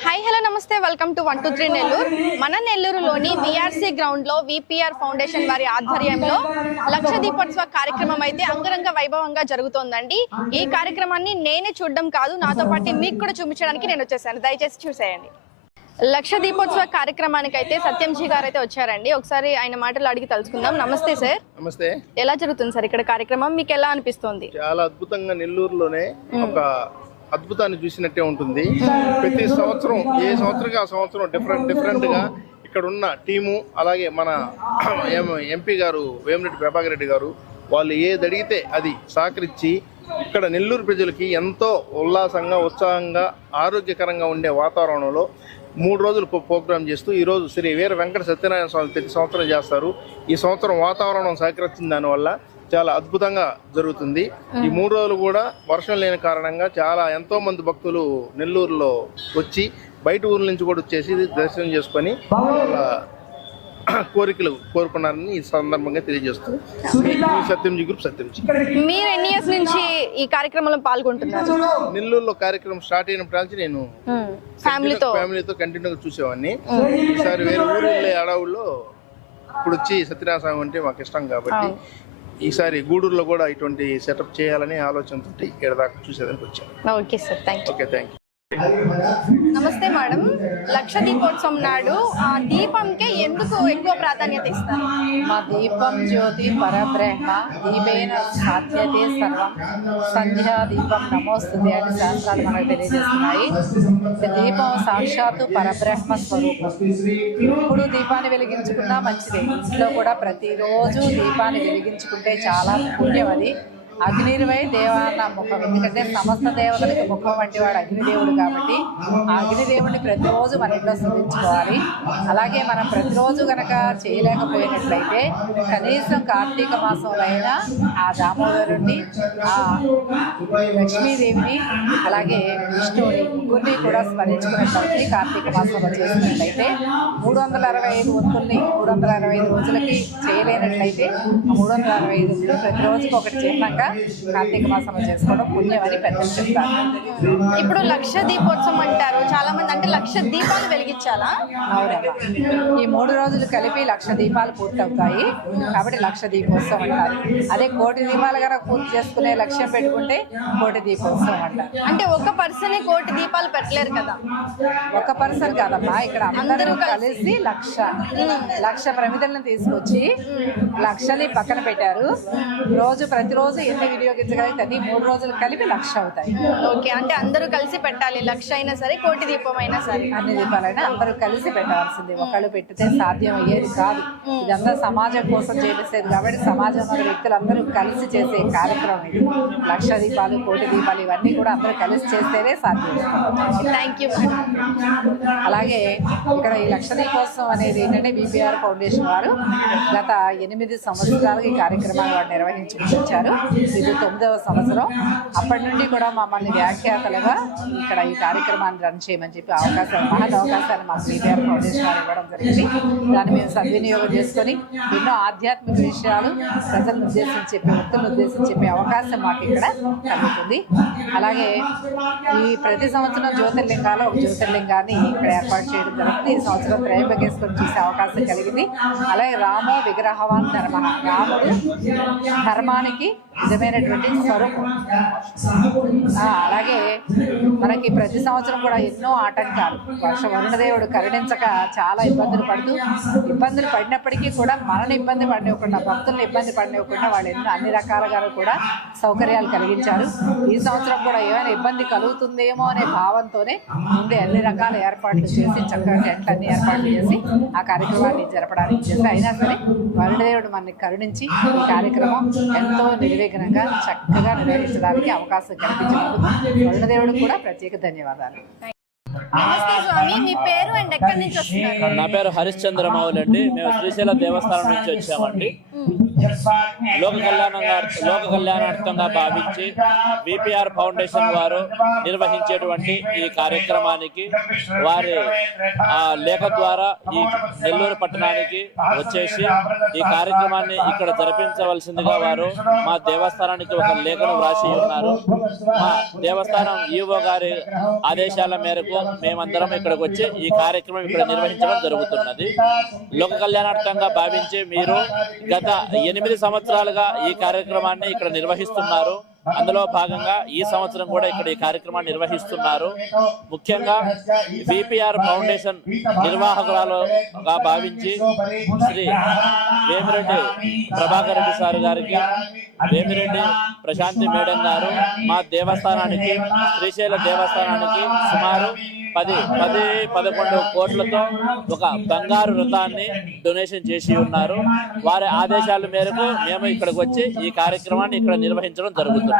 Hi hello నమస్తే welcome to 123 Nellore. మన నెల్లూరులోని విఆర్సీ గ్రౌండ్ లో విపిఆర్ ఫౌండేషన్ వారి ఆధ్వర్యంలో లక్ష దీపోత్సవ కార్యక్రమం అయితే అంగరంగ వైభవంగా జరుగుతోందండి. ఈ కార్యక్రమాన్ని నేనే చూడడం కాదు, నాతో పాటు మీకు కూడా చూపించడానికి నేను వచ్చేసాను. దయచేసి చూసేయండి. లక్ష దీపోత్సవ కార్యక్రమానికి అయితే సత్యంజీ గారు అయితే వచ్చారండి. ఒకసారి ఆయన మాటలు అడిగి తెలుసుకుందాం. నమస్తే సార్. నమస్తే. ఎలా జరుగుతుంది సార్ ఇక్కడ కార్యక్రమం? మీకు ఎలా అనిపిస్తుంది? చాలా అద్భుతంగా, నెల్లూరులోనే ఒక అద్భుతాన్ని చూసినట్టే ఉంటుంది. ప్రతి సంవత్సరం ఏ సంవత్సరం ఆ సంవత్సరం డిఫరెంట్ గా ఇక్కడ ఉన్న టీము, అలాగే మన ఎంపీ గారు వేమిరెడ్డి ప్రభాకర్ రెడ్డి గారు, వాళ్ళు ఏది అడిగితే అది సహకరించి ఇక్కడ నెల్లూరు ప్రజలకి ఎంతో ఉల్లాసంగా, ఉత్సాహంగా, ఆరోగ్యకరంగా ఉండే వాతావరణంలో 3 రోజులు ప్రోగ్రాం చేస్తూ ఈరోజు శ్రీ వీర వెంకట సత్యనారాయణ స్వామి ప్రతి సంవత్సరం చేస్తారు. ఈ సంవత్సరం వాతావరణం సహకరించిన దానివల్ల చాలా అద్భుతంగా జరుగుతుంది. ఈ 3 రోజులు కూడా వర్షం లేని కారణంగా ఎంతో మంది భక్తులు నెల్లూరులో వచ్చి బయట ఊర్ల నుంచి కూడా వచ్చేసి దర్శనం చేసుకొని వాళ్ళ కోరికలు కోరుకున్నారని ఈ సందర్భంగా తెలియజేస్తూ సత్యంజీ గ్రూప్ సత్యంజీ. మీరు ఎన్ని ఇయర్స్ నుంచి ఈ కార్యక్రమంలో పాల్గొంటున్నారు? నెల్లూరులో కార్యక్రమం స్టార్ట్ అయినప్పటి నుంచి నేను ఫ్యామిలీతో కంటిన్యూగా చూసేవాడిని. ఈసారి వేరే ఊరు వెళ్ళే అడవుల్లో ఇప్పుడు వచ్చి సత్యనారాయణ స్వామి అంటే మాకు ఇష్టం కాబట్టి ఈసారి గూడూరులో కూడా ఇటువంటి సెటప్ చేయాలని ఆలోచనతో ఇక్కడ దాకా చూసేదానికి వచ్చాను. Okay sir, thank you. Okay, thank you. నమస్తే మేడం. లక్ష దీపోత్సవం నాడు ఆ దీపంకే ఎందుకు ఎక్కువ ప్రాధాన్యత ఇస్తారు? మా దీపం జ్యోతి పరబ్రహ్మ దీపేన సాధ్యతే సర్వం సంధ్యా దీపం నమోస్తుతే అని శాస్త్రాలు మనకు తెలియజేస్తున్నాయి. దీపం సాక్షాత్తు పరబ్రహ్మ స్వరూపం. ఇప్పుడు దీపాన్ని వెలిగించుకున్నా మంచిదే. ఇంట్లో కూడా ప్రతిరోజు దీపాన్ని వెలిగించుకుంటే చాలా పుణ్యం. అది అగ్నిర్వై దేవాన్న ముఖం. ఎందుకంటే సమస్త దేవతలకు ముఖం వంటి వాడు అగ్నిదేవుడు కాబట్టి ఆ అగ్నిదేవుడిని ప్రతిరోజు మన ఇంట్లో స్థుతించుకోవాలి. అలాగే మనం ప్రతిరోజు కనుక చేయలేకపోయినట్లయితే కనీసం కార్తీక మాసంలో అయినా ఆ దామోదరుణ్ణి, ఆ లక్ష్మీదేవిని, అలాగే విష్ణువుని, ముగ్గురిని కూడా స్మరించుకున్నట్లయితే కార్తీక మాసంలో చేసినట్లయితే 365 ఒత్తుల్ని 365 రోజులకి చేయలేనట్లయితే 365 ఒత్తులు ప్రతిరోజుకి ఒకటి చేసినాక కార్తీక మాసంలో చేసుకోవడం పుణ్యం అని పెద్దలు చెప్తారు. ఇప్పుడు లక్ష దీపోత్సవం అంటారు చాలా మంది, అంటే లక్ష దీపాలు వెలిగించాలా? అవునమ్మా, ఈ 3 రోజులు కలిపి 1,00,000 దీపాలు పూర్తవుతాయి కాబట్టి లక్ష దీపోత్సవం అంటారు. అదే 1,00,000 దీపాలు కనుక పూర్తి చేసుకునే లక్ష్యం పెట్టుకుంటే 1,00,000 దీపోత్సవం అంటారు. అంటే ఒక పర్సన్ 1,00,000 దీపాలు పెట్టలేరు కదా? ఒక పర్సన్ కాదమ్మా, ఇక్కడ అందరూ కలిసి 1,00,000 ప్రమిదలను తీసుకొచ్చి 1,00,000ని పక్కన పెట్టారు. ప్రతిరోజు ఎన్ని వినియోగించగలిగితే 3 రోజులు కలిపి 1,00,000 అవుతాయి. ఓకే, అంటే అందరూ కలిసి పెట్టాలి. 1,00,000 అయినా సరే, 1,00,000 దీపం అయినా సరే, అన్ని దీపాలైనా అందరూ కలిసి పెట్టాల్సింది. ఒకళ్ళు పెట్టితే సాధ్యం అయ్యేది కాదు. ఇదంతా సమాజం కోసం చేసేది కాబట్టి సమాజంలో వ్యక్తులందరూ కలిసి చేసే కార్యక్రమం ఇది. 1,00,000 దీపాలు, 1,00,000 దీపాలు ఇవన్నీ కూడా అందరూ కలిసి చేస్తేనే సాధ్యం. Thank you. అలాగే ఇక్కడ ఈ 1,00,000 దీపోత్సవం అనేది ఏంటంటే విపిఆర్ ఫౌండేషన్ వారు గత 8 సంవత్సరాలుగా ఈ కార్యక్రమాన్ని వారు నిర్వహించుకుంటూ వచ్చారు. ఇది 9వ సంవత్సరం. అప్పటి నుండి కూడా మమ్మల్ని వ్యాఖ్యాతలుగా ఇక్కడ ఈ కార్యక్రమాన్ని రన్ చేయమని చెప్పి మహల్ అవకాశాన్ని మాకు విపిఆర్ ఫౌండేషన్ వారు ఇవ్వడం జరిగింది. దాన్ని మేము సద్వినియోగం చేసుకొని ఎన్నో ఆధ్యాత్మిక విషయాలు ప్రజలను ఉద్దేశించి చెప్పే, వ్యక్తులను ఉద్దేశించి చెప్పే అవకాశం మాకు ఇక్కడ కలుగుతుంది. అలాగే ఈ ప్రతి సంవత్సరం జ్యోతిర్లింగాల్లో ఒక జ్యోతిర్లింగాన్ని ఇక్కడ ఏర్పాటు చేయడం జరుగుతుంది. ఈ సంవత్సరం త్రయంబకేశ్వరం చూసే అవకాశం కలిగింది. అలాగే రామో విగ్రహవాన్ ధర్మ, రాముడు ధర్మానికి నిజమైనటువంటి స్వరూపం. అలాగే మనకి ప్రతి సంవత్సరం కూడా ఎన్నో ఆటంకాలు, వరుణదేవుడు కరుణించక చాలా ఇబ్బందులు పడినప్పటికీ కూడా మనల్ని ఇబ్బంది పడనివ్వకుండా, భక్తులను ఇబ్బంది పడనివ్వకుండా వాళ్ళు అన్ని రకాలుగా కూడా సౌకర్యాలు కలిగించారు. ఈ సంవత్సరం కూడా ఏమైనా ఇబ్బంది కలుగుతుందేమో అనే భావంతోనే ముందే అన్ని రకాల ఏర్పాట్లు చేసి చక్కగా టెంట్లన్నీ ఏర్పాట్లు చేసి ఆ కార్యక్రమాన్ని జరపడానికి చేసి, అయినా సరే వరుణదేవుడు మనని కరుణించి ఈ కార్యక్రమం ఎంతో నిర్విఘ్నంగా చక్కగా నిర్వహించడానికి అవకాశం కల్పించినందుకు వరుణదేవుడు కూడా ప్రత్యేక ధన్యవాదాలు. నమస్తే స్వామి, మీ పేరు అండ్ ఎక్కడి నుంచి వస్తున్నారు? నా పేరు హరిశ్చంద్ర మౌల్ అండి. మేము శ్రీశైలం దేవస్థానం నుంచి వచ్చామండి. లోక కళ్యాణార్థంగా భావించి విపిఆర్ ఫౌండేషన్ వారు నిర్వహించేటువంటి ఈ కార్యక్రమానికి వారి లేఖ ద్వారా ఈ నెల్లూరు పట్టణానికి వచ్చేసి ఈ కార్యక్రమాన్ని ఇక్కడ జరిపించవలసిందిగా వారు మా దేవస్థానానికి ఒక లేఖను వ్రాసి ఉన్నారు. మా దేవస్థానం ఈవో గారి ఆదేశాల మేరకు మేమందరం ఇక్కడికి వచ్చి ఈ కార్యక్రమం ఇక్కడ నిర్వహించడం జరుగుతున్నది. లోక కళ్యాణార్థంగా భావించి మీరు గత 8 సంవత్సరాలుగా ఈ కార్యక్రమాన్ని ఇక్కడ నిర్వహిస్తున్నారు. అందులో భాగంగా ఈ సంవత్సరం కూడా ఇక్కడ ఈ కార్యక్రమాన్ని నిర్వహిస్తున్నారు. ముఖ్యంగా విపిఆర్ ఫౌండేషన్ నిర్వాహకురాలుగా భావించి శ్రీ వేమిరెడ్డి ప్రభాకర్ రెడ్డి సార్ గారికి, వేమిరెడ్డి ప్రశాంతి మేడం గారు మా దేవస్థానానికి, శ్రీశైల దేవస్థానానికి సుమారు 10-11 కోట్లతో ఒక బంగారు రథాన్ని డొనేషన్ చేసి ఉన్నారు. వారి ఆదేశాల మేరకు మేము ఇక్కడికి వచ్చి ఈ కార్యక్రమాన్ని ఇక్కడ నిర్వహించడం జరుగుతుంది.